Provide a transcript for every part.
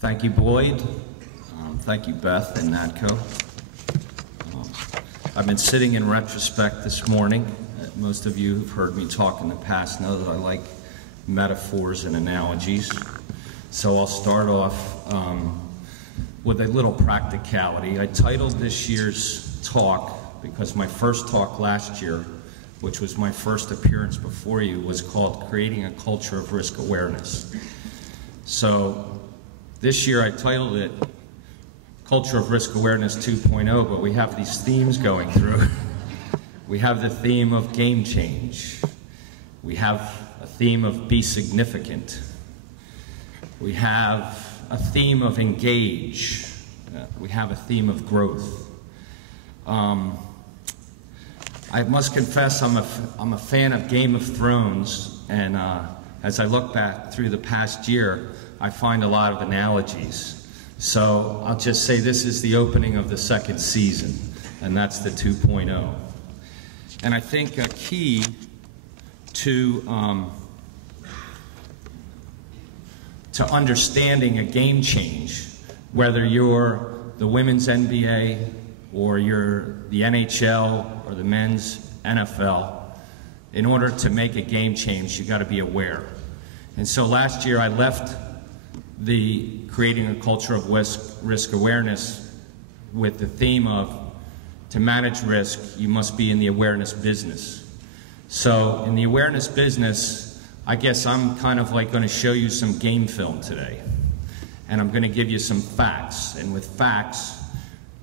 Thank you, Boyd. Thank you, Beth and NADCO. I've been sitting in retrospect this morning. Most of you who've heard me talk in the past know that I like metaphors and analogies. So I'll start off with a little practicality. I titled this year's talk because my first talk last year, which was my first appearance before you, was called Creating a Culture of Risk Awareness. So this year I titled it Culture of Risk Awareness 2.0, but we have these themes going through. We have the theme of game change. We have a theme of be significant. We have a theme of engage. We have a theme of growth. I must confess I'm a fan of Game of Thrones, and as I look back through the past year, I find a lot of analogies. So I'll just say this is the opening of the second season, and that's the 2.0. And I think a key to understanding a game change, whether you're the women's NBA or you're the NHL or the men's NFL, in order to make a game change, you got to be aware. And so last year I left the Creating a Culture of Risk Awareness with the theme of, to manage risk, you must be in the awareness business. So in the awareness business, I guess I'm kind of like going to show you some game film today. And I'm going to give you some facts. And with facts,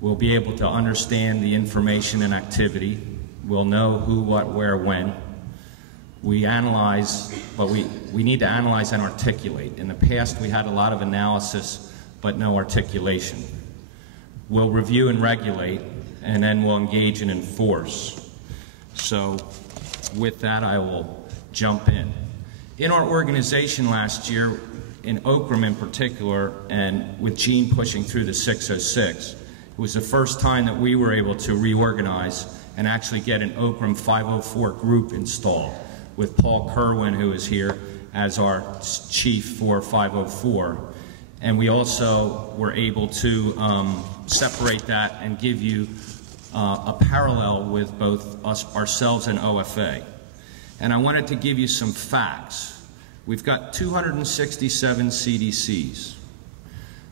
we'll be able to understand the information and activity. We'll know who, what, where, when. We analyze, but we need to analyze and articulate. In the past, we had a lot of analysis, but no articulation. We'll review and regulate, and then we'll engage and enforce. So with that, I will jump in. In our organization last year, in Oakram in particular, and with Gene pushing through the 606, it was the first time that we were able to reorganize and actually get an Oakram 504 group installed, with Paul Kerwin, who is here, as our chief for 504. And we also were able to separate that and give you a parallel with both ourselves and OFA. And I wanted to give you some facts. We've got 267 CDCs.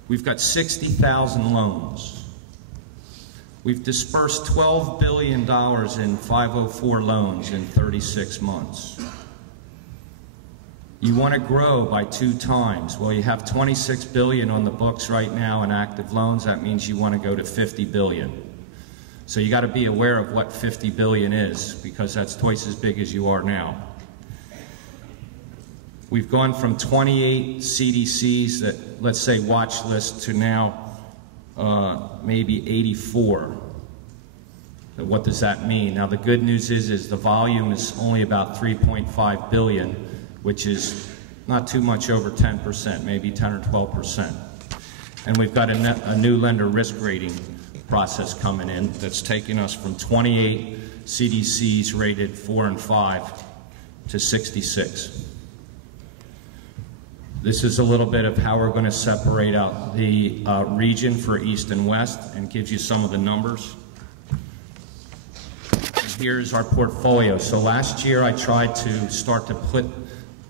We've got 60,000 loans. We've dispersed $12 billion in 504 loans in 36 months. You want to grow by 2 times. Well, you have 26 billion on the books right now in active loans. That means you want to go to 50 billion. So you got to be aware of what 50 billion is, because that's twice as big as you are now. We've gone from 28 CDCs that, let's say, watch list, to now maybe 84. So what does that mean? Now the good news is the volume is only about 3.5 billion, which is not too much over 10%, maybe 10 or 12%. And we've got a new lender risk rating process coming in that's taking us from 28 CDCs rated 4 and 5 to 66. This is a little bit of how we're going to separate out the region for East and West, and gives you some of the numbers. And here's our portfolio. So last year I tried to start to put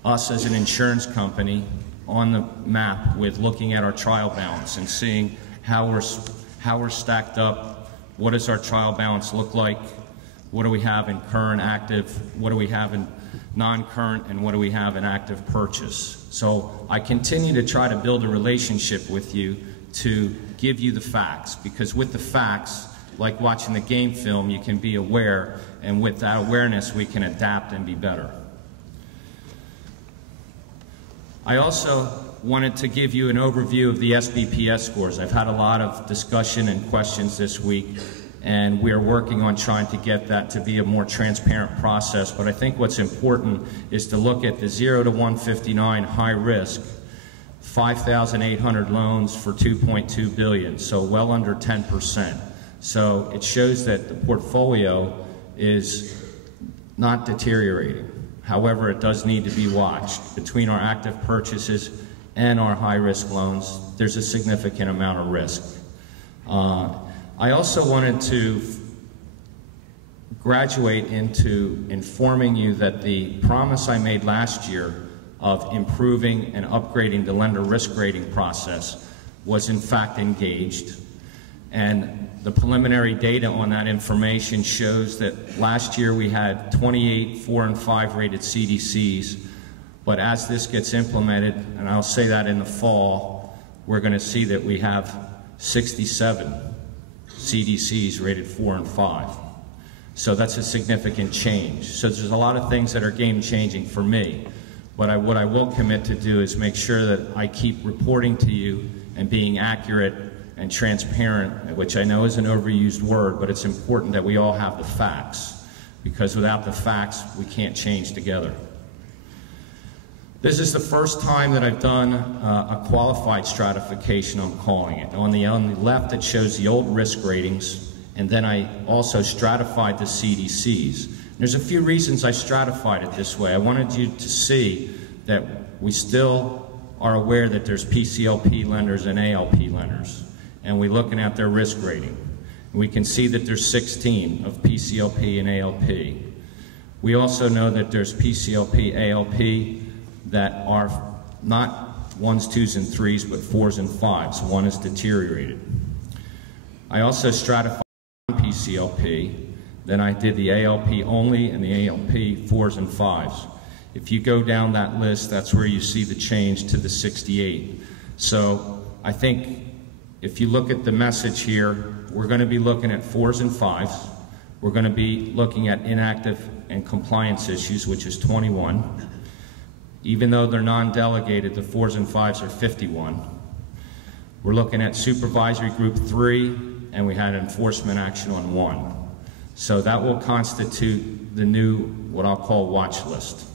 us as an insurance company on the map with looking at our trial balance and seeing how we're stacked up. What does our trial balance look like? What do we have in current active? What do we have in non-current? And what do we have in active purchase? So I continue to try to build a relationship with you to give you the facts, because with the facts, like watching the game film, you can be aware, and with that awareness we can adapt and be better. I also wanted to give you an overview of the SBPS scores. I've had a lot of discussion and questions this week, and we're working on trying to get that to be a more transparent process. But I think what's important is to look at the 0 to 159 high risk, 5,800 loans for 2.2 billion, so well under 10%. So it shows that the portfolio is not deteriorating. However, it does need to be watched. Between our active purchases and our high-risk loans, there's a significant amount of risk. I also wanted to graduate into informing you that the promise I made last year of improving and upgrading the lender risk rating process was in fact engaged. And the preliminary data on that information shows that last year we had 28 4 and 5 rated CDCs, but as this gets implemented, and I'll say that in the fall, we're going to see that we have 67 CDCs rated 4 and 5. So that's a significant change. So there's a lot of things that are game-changing for me. But what I will commit to do is make sure that I keep reporting to you and being accurate and transparent, which I know is an overused word, but it's important that we all have the facts, because without the facts, we can't change together. This is the first time that I've done a qualified stratification, I'm calling it. On the left, it shows the old risk ratings, and then I also stratified the CDCs. There's a few reasons I stratified it this way. I wanted you to see that we still are aware that there's PCLP lenders and ALP lenders, and we're looking at their risk rating. We can see that there's 16 of PCLP and ALP. We also know that there's PCLP, ALP that are not 1s, 2s, and 3s, but 4s and 5s. One is deteriorated. I also stratified PCLP. Then I did the ALP only and the ALP 4s and 5s. If you go down that list, that's where you see the change to the 68. So I think if you look at the message here, we're going to be looking at 4s and 5s. We're going to be looking at inactive and compliance issues, which is 21. Even though they're non-delegated, the 4s and 5s are 51. We're looking at supervisory group 3, and we had enforcement action on 1. So that will constitute the new, what I'll call, watch list.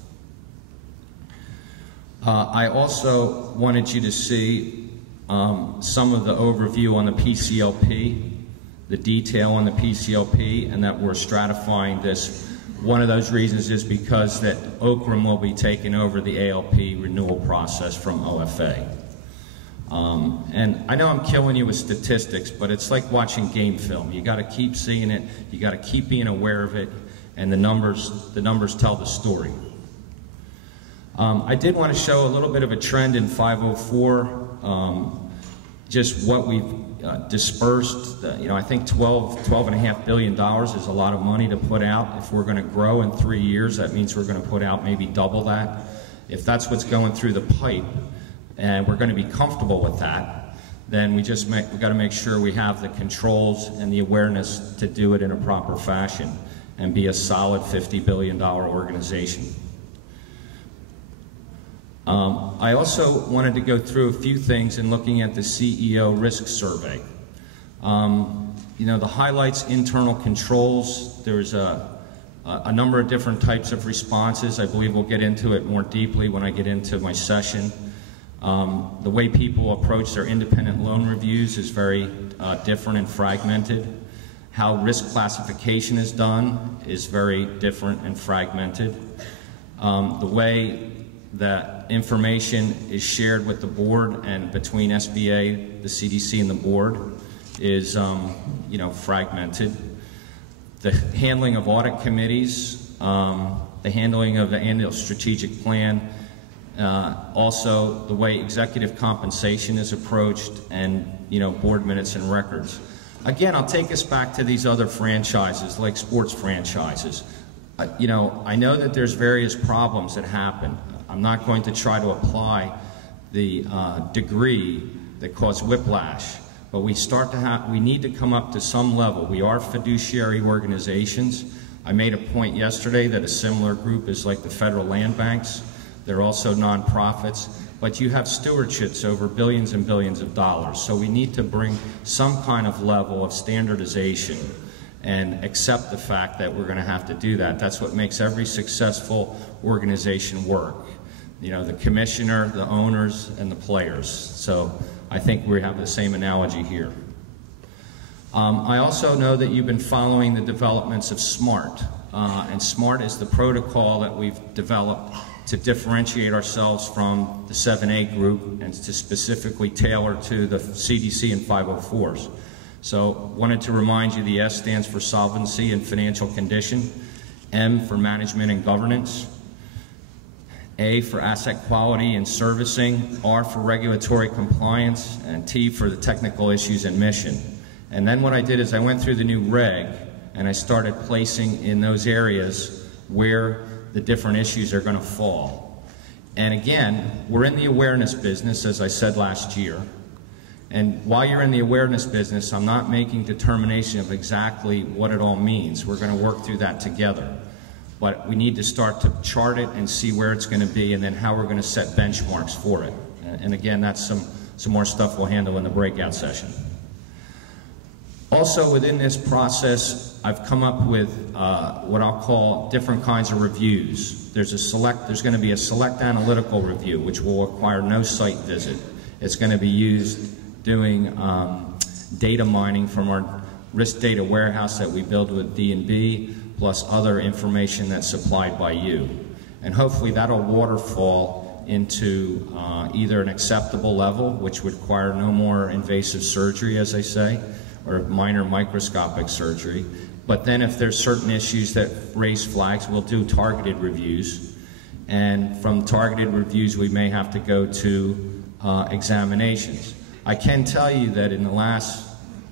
I also wanted you to see some of the overview on the PCLP, the detail on the PCLP, and that we're stratifying this. One of those reasons is because that Okram will be taking over the ALP renewal process from OFA. And I know I'm killing you with statistics, but it's like watching game film. You got to keep seeing it, you got to keep being aware of it, and the numbers tell the story. I did want to show a little bit of a trend in 504, just what we've dispersed. I think $12.5 billion is a lot of money to put out. If we're going to grow in 3 years, that means we're going to put out maybe double that. If that's what's going through the pipe, and we're going to be comfortable with that, then we've got to make sure we have the controls and the awareness to do it in a proper fashion and be a solid $50 billion organization. I also wanted to go through a few things in looking at the CEO risk survey. The highlights internal controls. There's a number of different types of responses. I believe we'll get into it more deeply when I get into my session. The way people approach their independent loan reviews is very different and fragmented. How risk classification is done is very different and fragmented. The way that information is shared with the board and between SBA, the CDC, and the board is fragmented. The handling of audit committees, the handling of the annual strategic plan, also the way executive compensation is approached, and board minutes and records. Again, I'll take us back to these other franchises, like sports franchises. I know that there's various problems that happen. I'm not going to try to apply the degree that caused whiplash, but we need to come up to some level. We are fiduciary organizations. I made a point yesterday that a similar group is like the federal land banks. They're also nonprofits, but you have stewardships over billions and billions of dollars. So we need to bring some kind of level of standardization and accept the fact that we're going to have to do that. That's what makes every successful organization work. The commissioner, the owners, and the players. So I think we have the same analogy here. I also know that you've been following the developments of SMART. and SMART is the protocol that we've developed to differentiate ourselves from the 7A group and to specifically tailor to the CDC and 504s. So wanted to remind you the S stands for solvency and financial condition, M for management and governance, A for asset quality and servicing, R for regulatory compliance, and T for the technical issues and mission. And then what I did is I went through the new reg and I started placing in those areas where the different issues are going to fall. And again, we're in the awareness business, as I said last year. And while you're in the awareness business, I'm not making determination of exactly what it all means. We're going to work through that together. But we need to start to chart it and see where it's going to be and then how we're going to set benchmarks for it. And again, that's some more stuff we'll handle in the breakout session. Also within this process, I've come up with what I'll call different kinds of reviews. There's going to be a select analytical review, which will require no site visit. It's going to be used doing data mining from our risk data warehouse that we build with D&B, plus other information that's supplied by you. And hopefully that'll waterfall into either an acceptable level, which would require no more invasive surgery, as I say, or minor microscopic surgery. But then if there's certain issues that raise flags, we'll do targeted reviews. And from targeted reviews, we may have to go to examinations. I can tell you that in the last,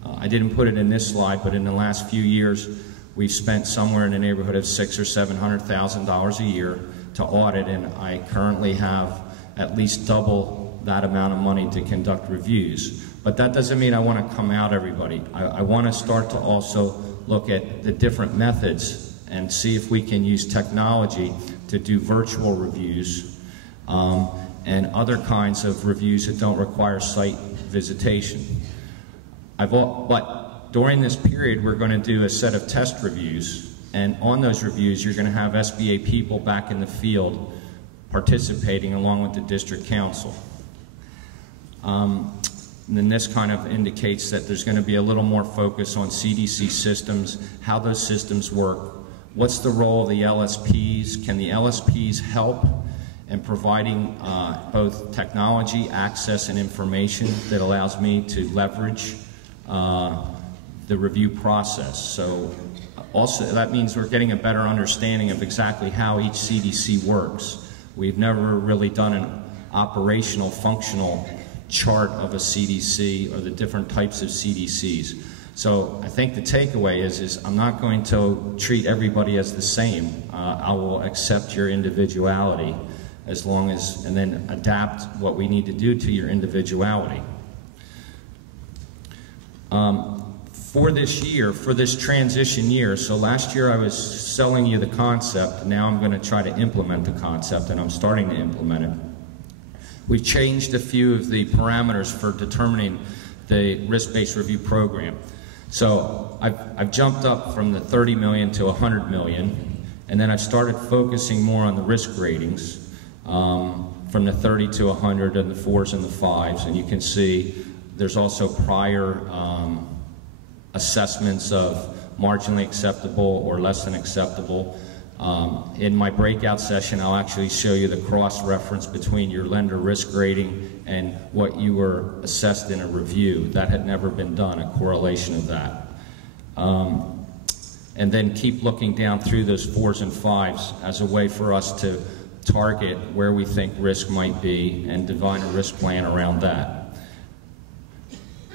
I didn't put it in this slide, but in the last few years, we've spent somewhere in the neighborhood of $600,000 or $700,000 a year to audit, and I currently have at least double that amount of money to conduct reviews. But that doesn't mean I want to come out everybody. I want to start to also look at the different methods and see if we can use technology to do virtual reviews and other kinds of reviews that don't require site visitation. But during this period, we're going to do a set of test reviews, and on those reviews, you're going to have SBA people back in the field participating along with the district council. And then this kind of indicates that there's going to be a little more focus on CDC systems, how those systems work, what's the role of the LSPs, can the LSPs help in providing both technology, access, and information that allows me to leverage the review process. So also that means we're getting a better understanding of exactly how each CDC works. We've never really done an operational, functional chart of a CDC or the different types of CDCs. So I think the takeaway is I'm not going to treat everybody as the same. I will accept your individuality as long as, and then adapt what we need to do to your individuality. For this year, for this transition year, so last year I was selling you the concept, now I'm going to try to implement the concept, and I'm starting to implement it. We've changed a few of the parameters for determining the risk-based review program. So I've jumped up from the 30 million to 100 million, and then I've started focusing more on the risk ratings from the 30 to 100 and the 4s and the 5s, and you can see there's also prior assessments of marginally acceptable or less than acceptable. In my breakout session, I'll actually show you the cross-reference between your lender risk rating and what you were assessed in a review. That had never been done, a correlation of that. And then keep looking down through those 4s and 5s as a way for us to target where we think risk might be and define a risk plan around that.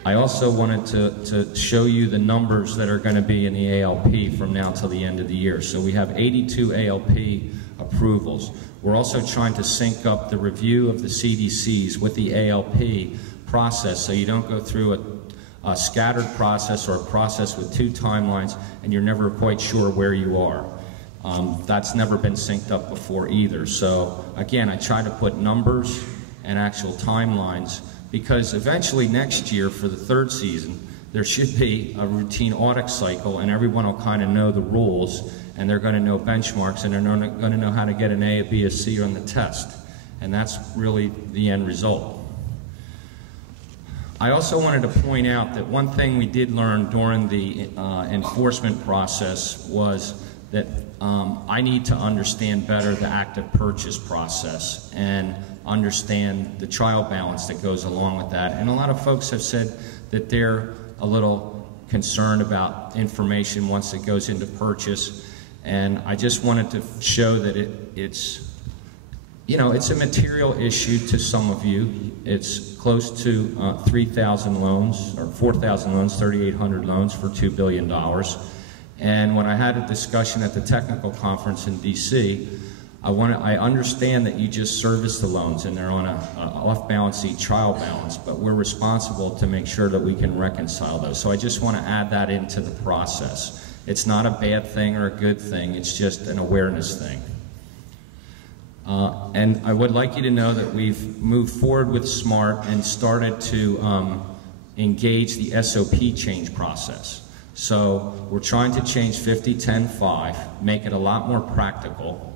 I also wanted to show you the numbers that are going to be in the ALP from now till the end of the year. So we have 82 ALP approvals. We're also trying to sync up the review of the CDCs with the ALP process so you don't go through a scattered process or a process with 2 timelines and you're never quite sure where you are. That's never been synced up before either. So again, I try to put numbers and actual timelines, because eventually next year for the 3rd season, there should be a routine audit cycle and everyone will kind of know the rules and they're going to know benchmarks and they're going to know how to get an A, a B, a C on the test. And that's really the end result. I also wanted to point out that one thing we did learn during the enforcement process was that I need to understand better the active purchase process and understand the trial balance that goes along with that. And a lot of folks have said that they're a little concerned about information once it goes into purchase. And I just wanted to show that it's a material issue to some of you. It's close to 3,000 loans, or 4,000 loans, 3,800 loans for $2 billion. And when I had a discussion at the technical conference in DC, I understand that you just service the loans and they're on a off-balance sheet trial balance, but we're responsible to make sure that we can reconcile those. So I just want to add that into the process. It's not a bad thing or a good thing, it's just an awareness thing. And I would like you to know that we've moved forward with SMART and started to engage the SOP change process. So we're trying to change 50-10-5, make it a lot more practical,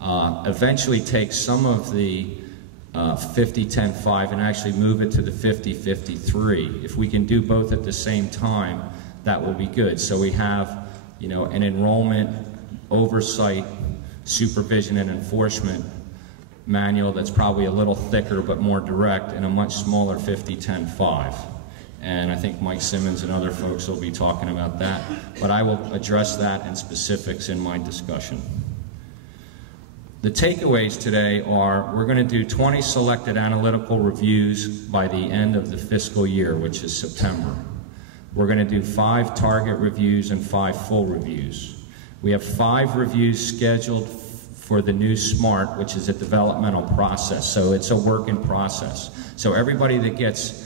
eventually take some of the 50-10-5 and actually move it to the 50-53. If we can do both at the same time, that will be good. So we have, an enrollment, oversight, supervision and enforcement manual that's probably a little thicker but more direct, and a much smaller 50-10-5. And I think Mike Simmons and other folks will be talking about that, but I will address that in specifics in my discussion. The takeaways today are we're going to do 20 selected analytical reviews by the end of the fiscal year, which is September. We're going to do 5 target reviews and 5 full reviews. We have 5 reviews scheduled for the new SMART, which is a developmental process, so it's a work in process. So everybody that gets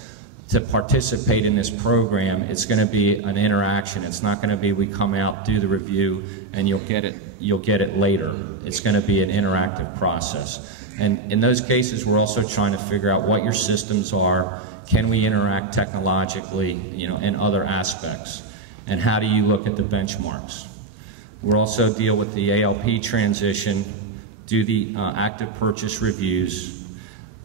to participate in this program, it's going to be an interaction. It's not going to be we come out, do the review, and you'll get it later. It's going to be an interactive process. And in those cases, we're also trying to figure out what your systems are, can we interact technologically, in other aspects, and how do you look at the benchmarks. We'll also deal with the ALP transition, do the active purchase reviews.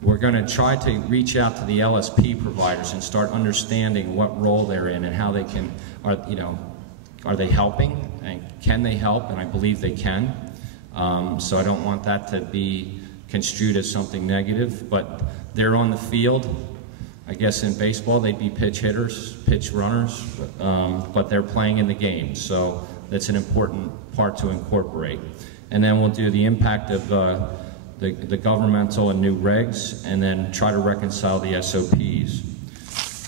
We're going to try to reach out to the LSP providers and start understanding what role they're in and how they can, are they helping and can they help, and I believe they can. So I don't want that to be construed as something negative, but they're on the field. I guess in baseball they'd be pitch hitters, pitch runners, but they're playing in the game, so that's an important part to incorporate. And then we'll do the impact of the governmental and new regs, and then try to reconcile the SOPs.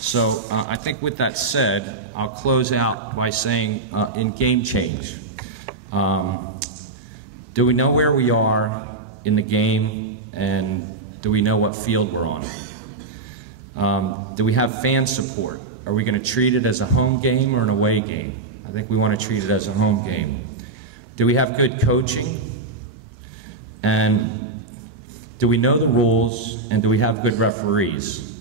So I think with that said, I'll close out by saying in game change, do we know where we are in the game, and do we know what field we're on? Do we have fan support? Are we going to treat it as a home game or an away game? I think we want to treat it as a home game. Do we have good coaching? And do we know the rules, and do we have good referees?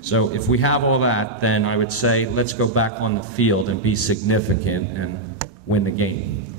So if we have all that, then I would say let's go back on the field and be significant and win the game.